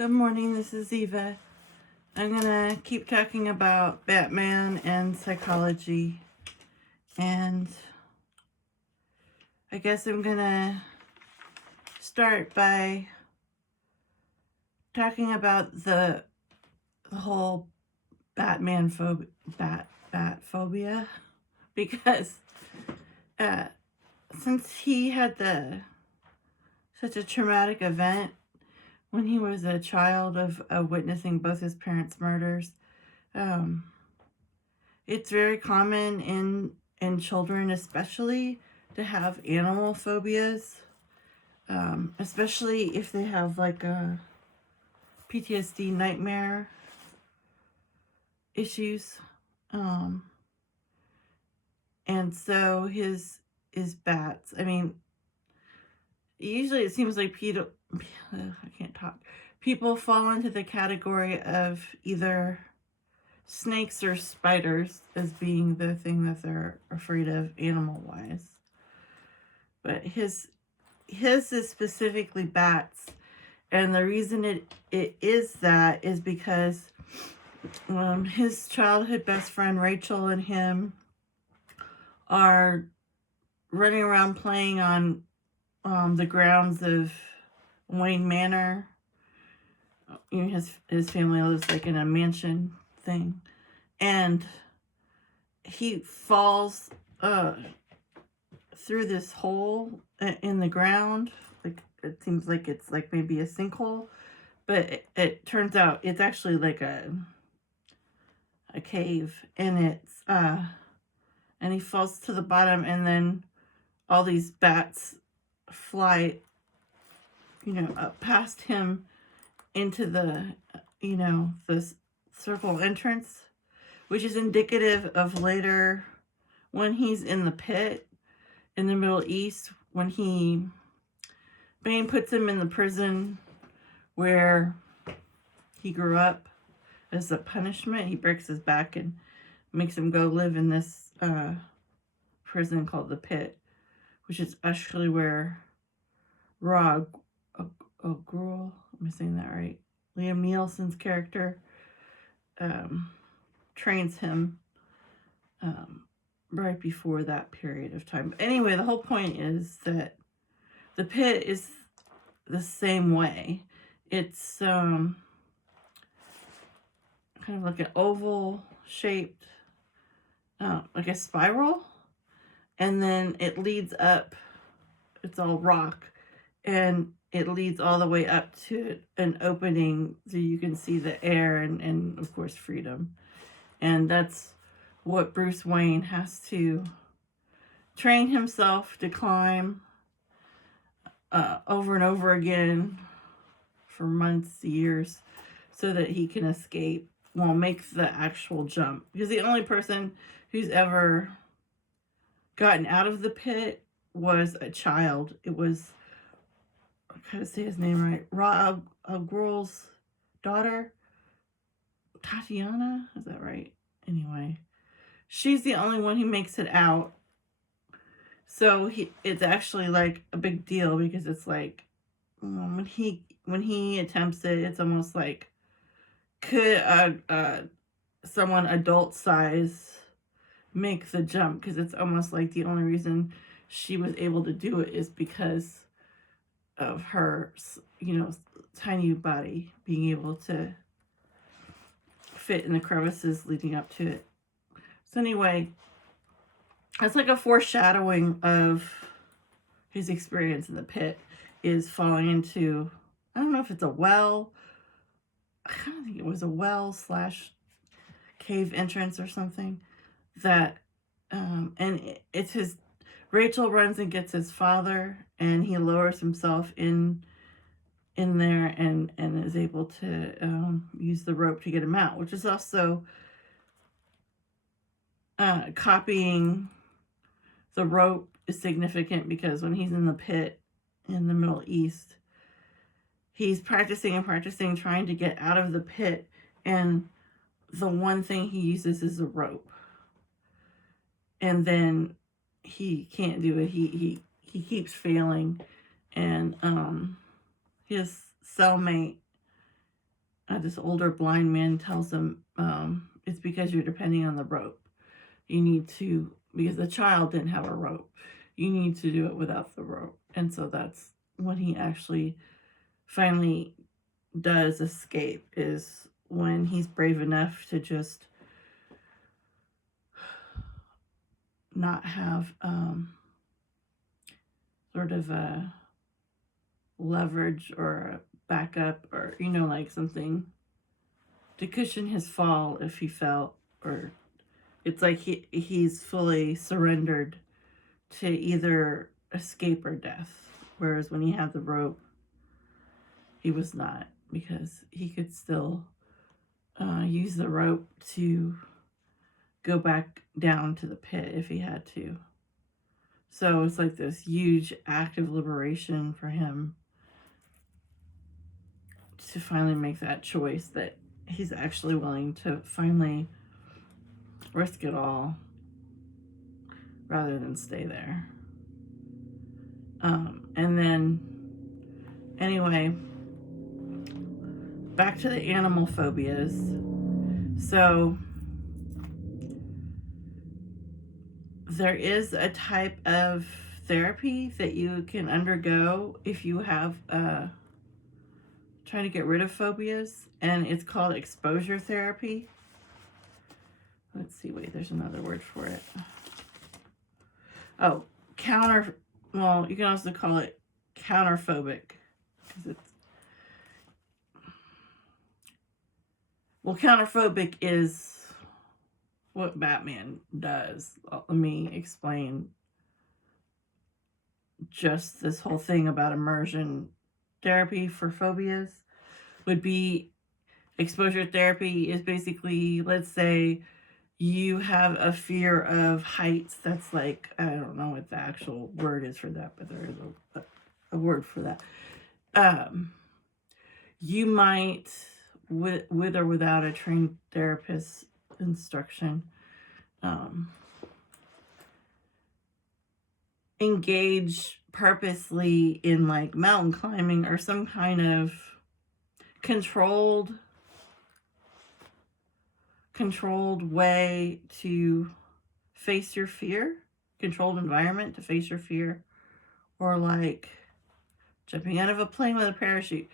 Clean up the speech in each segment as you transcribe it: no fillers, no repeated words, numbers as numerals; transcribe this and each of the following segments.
Good morning, this is Eva. I'm gonna keep talking about Batman and psychology, and I guess I'm gonna start by talking about the whole Batman phobia, bat phobia, because uh, since he had such a traumatic event when he was a child of witnessing both his parents' murders. um, It's very common in children, especially, to have animal phobias, especially if they have like a PTSD nightmare issues. Um, and so his bats. I mean, usually it seems like I can't talk. People fall into the category of either snakes or spiders as being the thing that they're afraid of animal wise. But his is specifically bats, and the reason it is that is because his childhood best friend Rachel and him are running around playing on the grounds of Wayne Manor. You know, his family lives like in a mansion thing, and he falls through this hole in the ground. Like, it seems like it's like maybe a sinkhole, but it turns out it's actually like a cave, and and he falls to the bottom, and then all these bats fly, up past him into the circle entrance, which is indicative of later when he's in the pit in the Middle East, when Bane puts him in the prison where he grew up as a punishment. He breaks his back and makes him go live in this prison called the Pit, which is actually where Raw Gruel, am I saying that right? Liam Neeson's character trains him right before that period of time. But anyway, the whole point is that the Pit is the same way. It's kind of like an oval shaped, like a spiral, and then it leads up. It's all rock, and it leads all the way up to an opening so you can see the air and of course freedom. And that's what Bruce Wayne has to train himself to climb over and over again for months, years, so that he can escape, make the actual jump. Because the only person who's ever gotten out of the pit was a child. It was, I gotta say his name right, Rob Gruel's daughter, Tatiana, is that right? Anyway, she's the only one who makes it out. So it's actually like a big deal, because it's like when he attempts it, it's almost like, could someone adult size make the jump? Because it's almost like the only reason she was able to do it is because of her, tiny body being able to fit in the crevices leading up to it. So anyway, it's like a foreshadowing of his experience in the pit, is falling into, I don't know if it's a well. I kind of think it was a well / cave entrance or something. That, and it's his. Rachel runs and gets his father, and he lowers himself in there and is able to use the rope to get him out, which is also copying the rope is significant, because when he's in the pit in the Middle East, he's practicing and practicing trying to get out of the pit, and the one thing he uses is a rope, and then he can't do it. He keeps failing, and his cellmate this older blind man tells him, it's because you're depending on the rope. You need to, because the child didn't have a rope. You need to do it without the rope. And so that's when he actually finally does escape, is when he's brave enough to just not have sort of a leverage or a backup, or like something to cushion his fall if he fell, or it's like he's fully surrendered to either escape or death. Whereas when he had the rope, he was not, because he could still use the rope to go back down to the pit if he had to. So it's like this huge act of liberation for him to finally make that choice, that he's actually willing to finally risk it all rather than stay there. And then, anyway, back to the animal phobias. So, there is a type of therapy that you can undergo if you have trying to get rid of phobias, and it's called exposure therapy. Let's see, wait, there's another word for it. Oh, well, you can also call it counterphobic, because counterphobic is what Batman does. Let me explain just this whole thing about immersion therapy for phobias. Would be exposure therapy is basically, let's say you have a fear of heights. That's like, I don't know what the actual word is for that, but there is a word for that. You might, with or without a trained therapist's instruction, engage purposely in like mountain climbing or some kind of controlled way to face your fear, controlled environment to face your fear, or like jumping out of a plane with a parachute,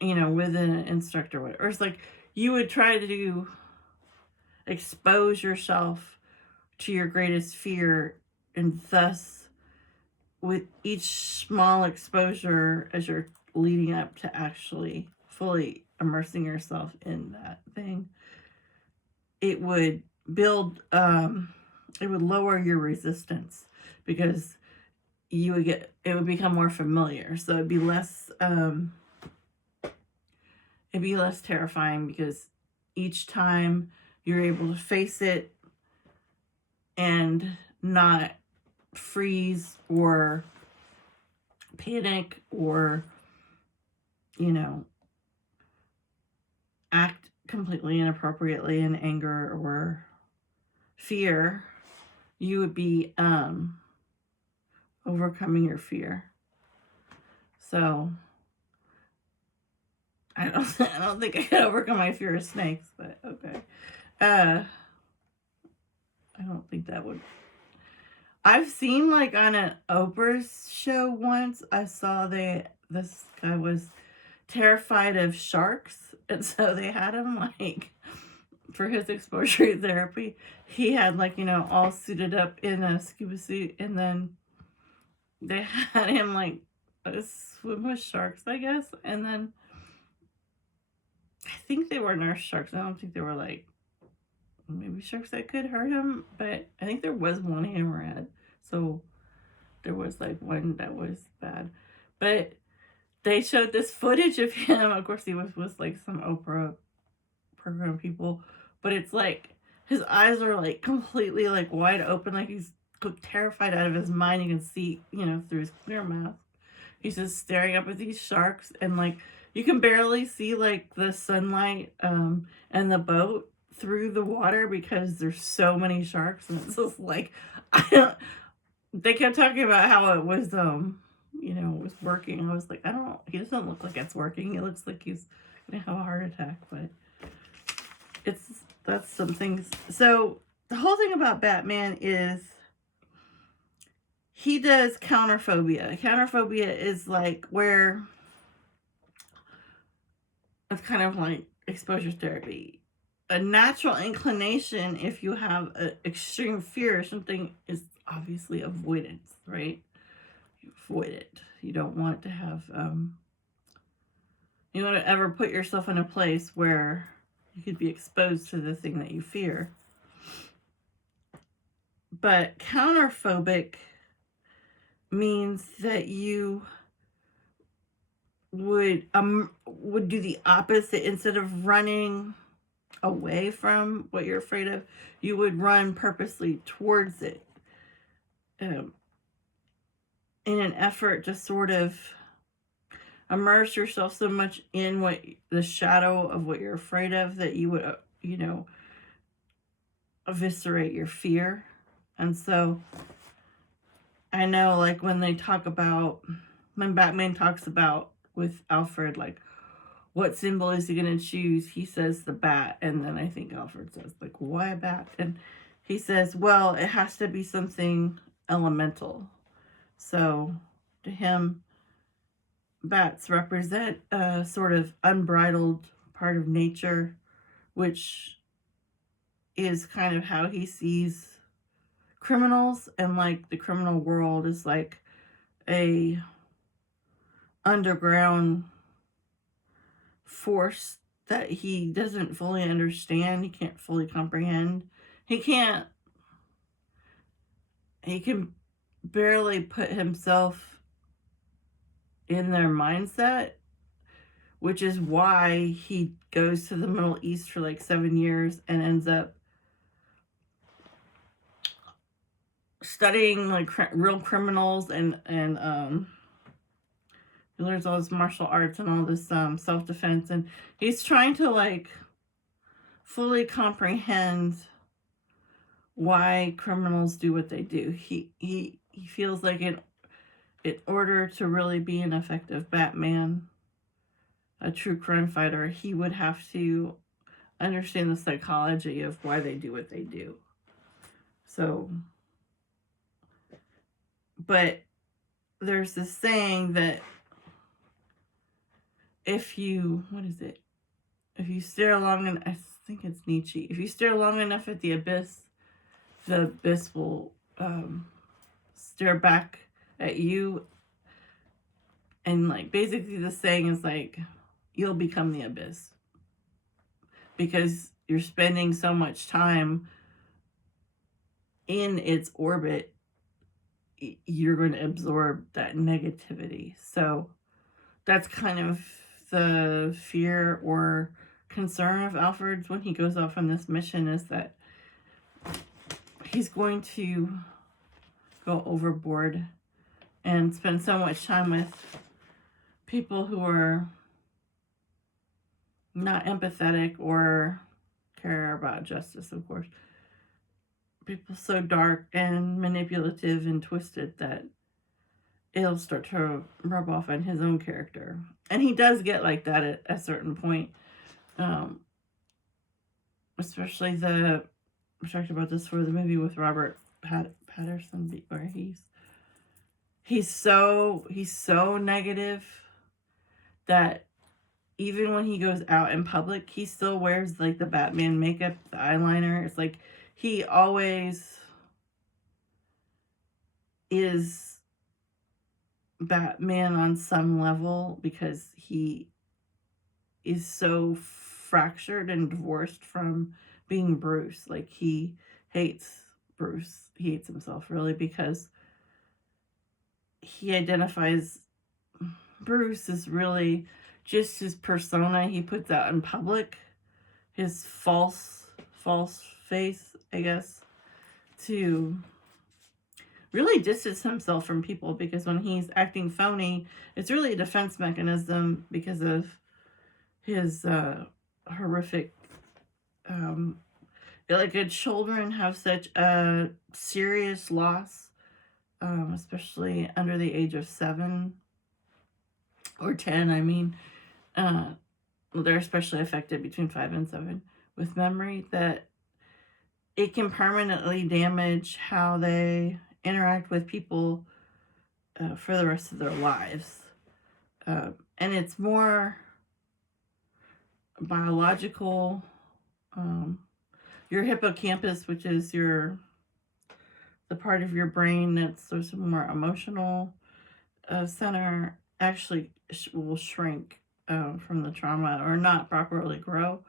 with an instructor, or it's like you would try to expose yourself to your greatest fear, and thus with each small exposure as you're leading up to actually fully immersing yourself in that thing, it would build, it would lower your resistance, because it would become more familiar. So it'd be less terrifying, because each time you're able to face it and not freeze or panic or, act completely inappropriately in anger or fear, you would be overcoming your fear. So I don't think I could overcome my fear of snakes, but okay. I don't think that would. I've seen, like, on an Oprah's show once, I saw this guy was terrified of sharks, and so they had him, like, for his exposure therapy, he had, like, all suited up in a scuba suit, and then they had him, like, swim with sharks, I guess, and then I think they were nurse sharks. I don't think they were, like, maybe sharks that could hurt him, but I think there was one hammerhead, so there was, like, one that was bad. But they showed this footage of him. Of course, he was with, like, some Oprah program people, but it's like his eyes are, like, completely, like, wide open, like he's terrified out of his mind. You can see, through his clear mask, he's just staring up at these sharks, and, like, you can barely see, like, the sunlight and the boat through the water, because there's so many sharks, and it's just like, they kept talking about how it was it was working. I was like, he doesn't look like it's working. It looks like he's gonna have a heart attack, but that's some things. So the whole thing about Batman is he does counterphobia. Counterphobia is like where it's kind of like exposure therapy. A natural inclination, if you have an extreme fear or something, is obviously avoidance, right? You avoid it. You don't want to have, you don't want to ever put yourself in a place where you could be exposed to the thing that you fear. But counterphobic means that you would do the opposite. Instead of running away from what you're afraid of, you would run purposely towards it, in an effort to sort of immerse yourself so much in what the shadow of what you're afraid of that you would eviscerate your fear. And so I know, like, when Batman talks about with Alfred, like, what symbol is he going to choose? He says the bat. And then I think Alfred says, like, why a bat? And he says, well, it has to be something elemental. So to him, bats represent a sort of unbridled part of nature, which is kind of how he sees criminals. And like the criminal world is like a underground force that he doesn't fully understand. He can't fully comprehend. He can barely put himself in their mindset, which is why he goes to the Middle East for like 7 years and ends up studying like real criminals and he learns all this martial arts and all this self-defense, and he's trying to like fully comprehend why criminals do what they do. He feels like in order to really be an effective Batman, a true crime fighter, he would have to understand the psychology of why they do what they do. So, but there's this saying that if you stare long enough, I think it's Nietzsche, if you stare long enough at the abyss will stare back at you. And like basically the saying is like, you'll become the abyss because you're spending so much time in its orbit. You're going to absorb that negativity. So that's kind of the fear or concern of Alfred's when he goes off on this mission, is that he's going to go overboard and spend so much time with people who are not empathetic or care about justice, of course. People so dark and manipulative and twisted that it'll start to rub off on his own character. And he does get like that at a certain point. Especially we talked about this for the movie with Robert Patterson, where he's so negative that even when he goes out in public, he still wears like the Batman makeup, the eyeliner. It's like he always is Batman on some level because he is so fractured and divorced from being Bruce. Like he hates Bruce. He hates himself really because he identifies Bruce as really just his persona he puts out in public, his false face, I guess, to really distance himself from people, because when he's acting phony, it's really a defense mechanism because of his horrific like children have such a serious loss, especially under the age of 7 or 10, I mean, well, they're especially affected between 5 and 7 with memory, that it can permanently damage how they interact with people for the rest of their lives. And it's more biological. Um, your hippocampus, which is the part of your brain that's sort of more emotional center, actually will shrink from the trauma or not properly grow.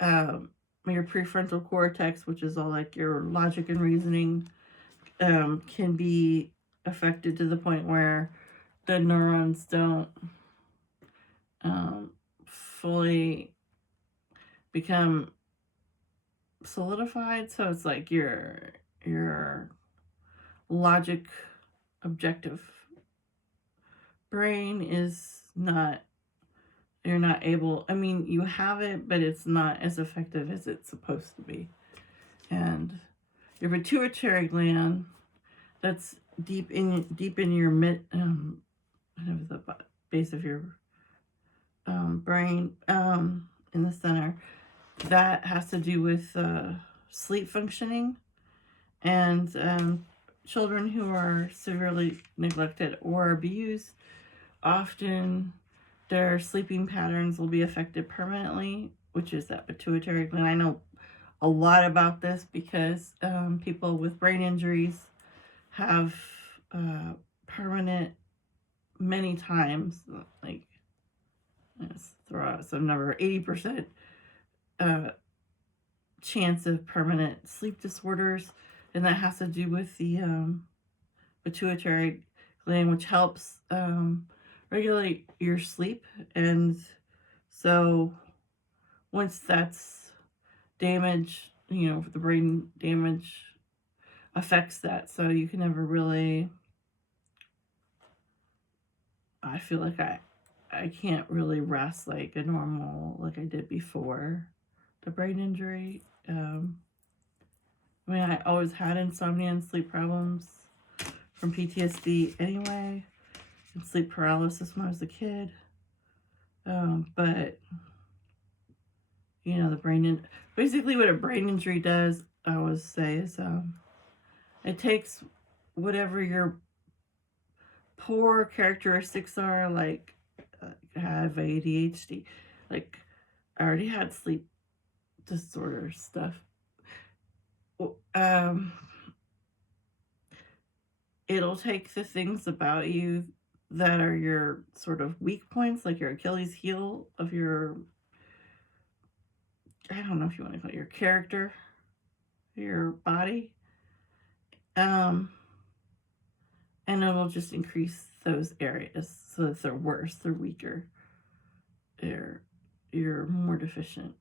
Your prefrontal cortex, which is all like your logic and reasoning, can be affected to the point where the neurons don't fully become solidified. So it's like your logic objective brain is not, you're not able, I mean, you have it, but it's not as effective as it's supposed to be. And your pituitary gland, that's deep in your the base of your brain, in the center, that has to do with sleep functioning. And children who are severely neglected or abused, often their sleeping patterns will be affected permanently, which is that pituitary gland. I know a lot about this because people with brain injuries have permanent, many times, like, let's throw out some number, 80% chance of permanent sleep disorders, and that has to do with the pituitary gland, which helps regulate your sleep. And so once that's damaged, the brain damage affects that, so you can never really, I feel like I can't really rest like a normal, like I did before the brain injury. I mean, I always had insomnia and sleep problems from PTSD anyway, and sleep paralysis when I was a kid. But basically what a brain injury does, I always say, is it takes whatever your poor characteristics are, like I have ADHD, like I already had sleep disorder stuff. It'll take the things about you that are your sort of weak points, like your Achilles heel of your, I don't know if you want to call it your character, your body, and it'll just increase those areas so that they're worse, they're weaker, you're more deficient.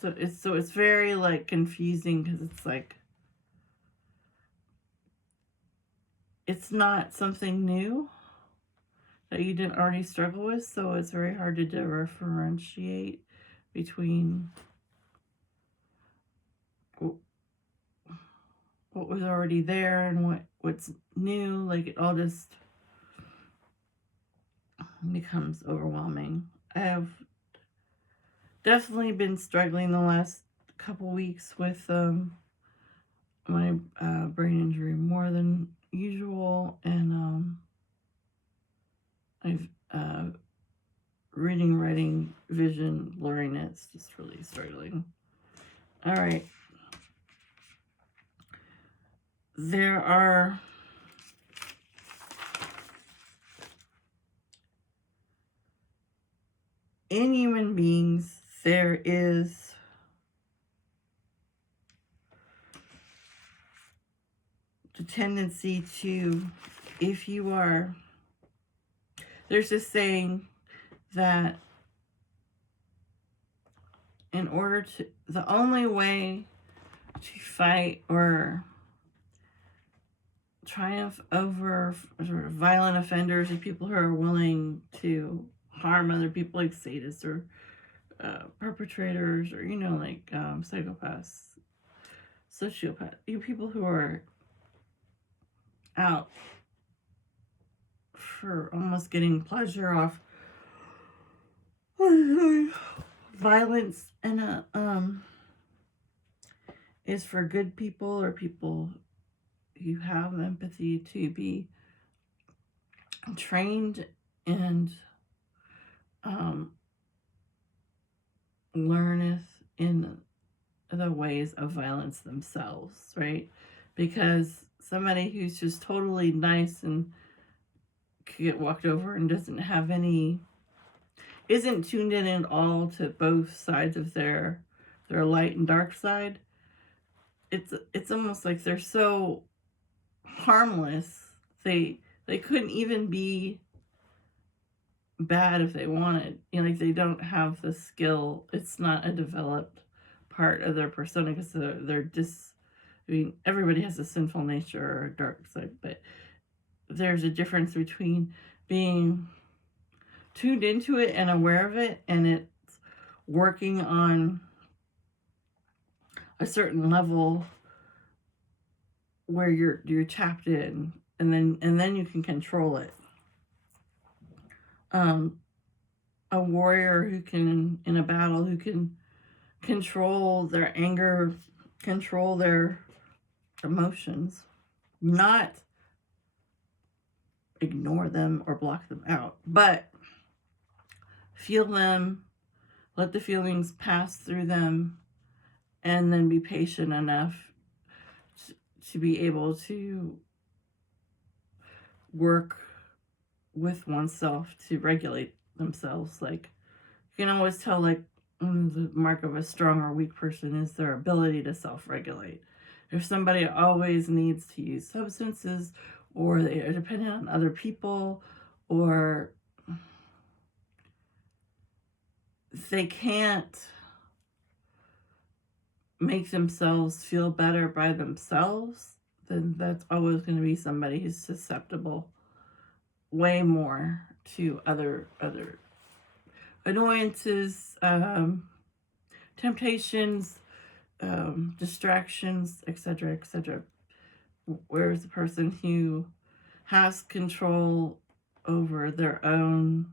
So it's very like confusing, because it's like, it's not something new that you didn't already struggle with, so it's very hard to differentiate between what was already there and what's new. Like, it all just becomes overwhelming. I have definitely been struggling the last couple weeks with my brain injury more than usual, and I've reading, writing, vision, blurriness, just really struggling. All right. There are in human beings, there is the tendency to, if you are, there's this saying that the only way to fight or triumph over sort of violent offenders, or people who are willing to harm other people, like sadists or perpetrators, or like psychopaths, sociopaths, people who are out for almost getting pleasure off violence and is for good people or people who have empathy to be trained and learneth in the ways of violence themselves, right? Because somebody who's just totally nice and could get walked over and doesn't have any, isn't tuned in at all to both sides of their light and dark side. It's almost like they're so harmless. They couldn't even be bad if they wanted. You know, like they don't have the skill. It's not a developed part of their persona because I mean, everybody has a sinful nature or a dark side, but there's a difference between being tuned into it and aware of it, and it's working on a certain level where you're tapped in, and then you can control it. A warrior who can, in a battle, who can control their anger, control their emotions, not ignore them or block them out, but feel them, let the feelings pass through them, and then be patient enough to be able to work with oneself to regulate themselves. Like, you can always tell, like, the mark of a strong or weak person is their ability to self-regulate. If somebody always needs to use substances, or they are dependent on other people, or they can't make themselves feel better by themselves, then that's always going to be somebody who's susceptible way more to other annoyances, temptations, distractions, etc., etc. Whereas the person who has control over their own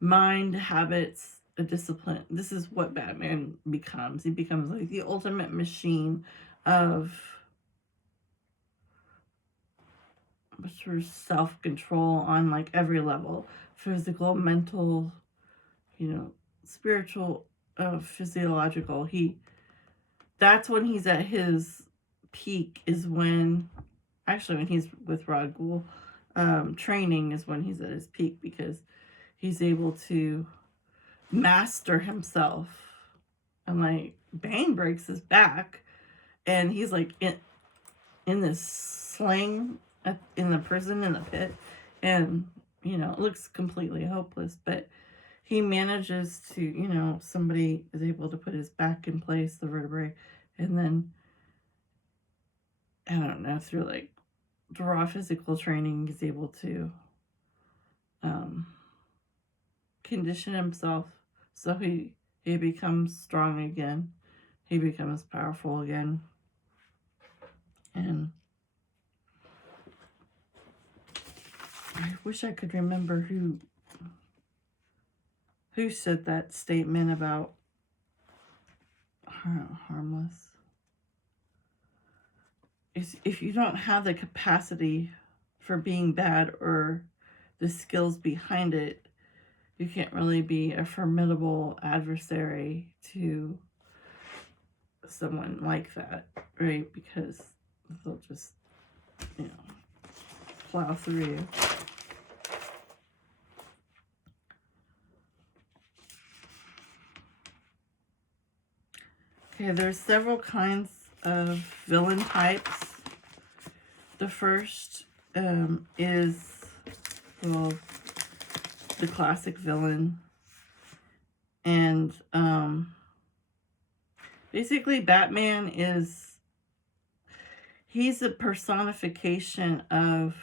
mind, habits, a discipline, this is what Batman becomes. He becomes like the ultimate machine of sort of self-control on like every level: physical, mental, spiritual, physiological. That's when he's at his peak, is when he's with Rod Ghul, training is when he's at his peak, because he's able to master himself. And like Bane breaks his back, and he's like in this sling in the prison, in the pit, and it looks completely hopeless, but he manages to, somebody is able to put his back in place, the vertebrae, and then, I don't know, through like raw physical training, he's able to condition himself so he becomes strong again. He becomes powerful again. And I wish I could remember who said that statement about harmless. If you don't have the capacity for being bad or the skills behind it, you can't really be a formidable adversary to someone like that, right? Because they'll just, plow through you. Okay, there's several kinds of villain types. The first is, well, the classic villain. And basically Batman he's a personification of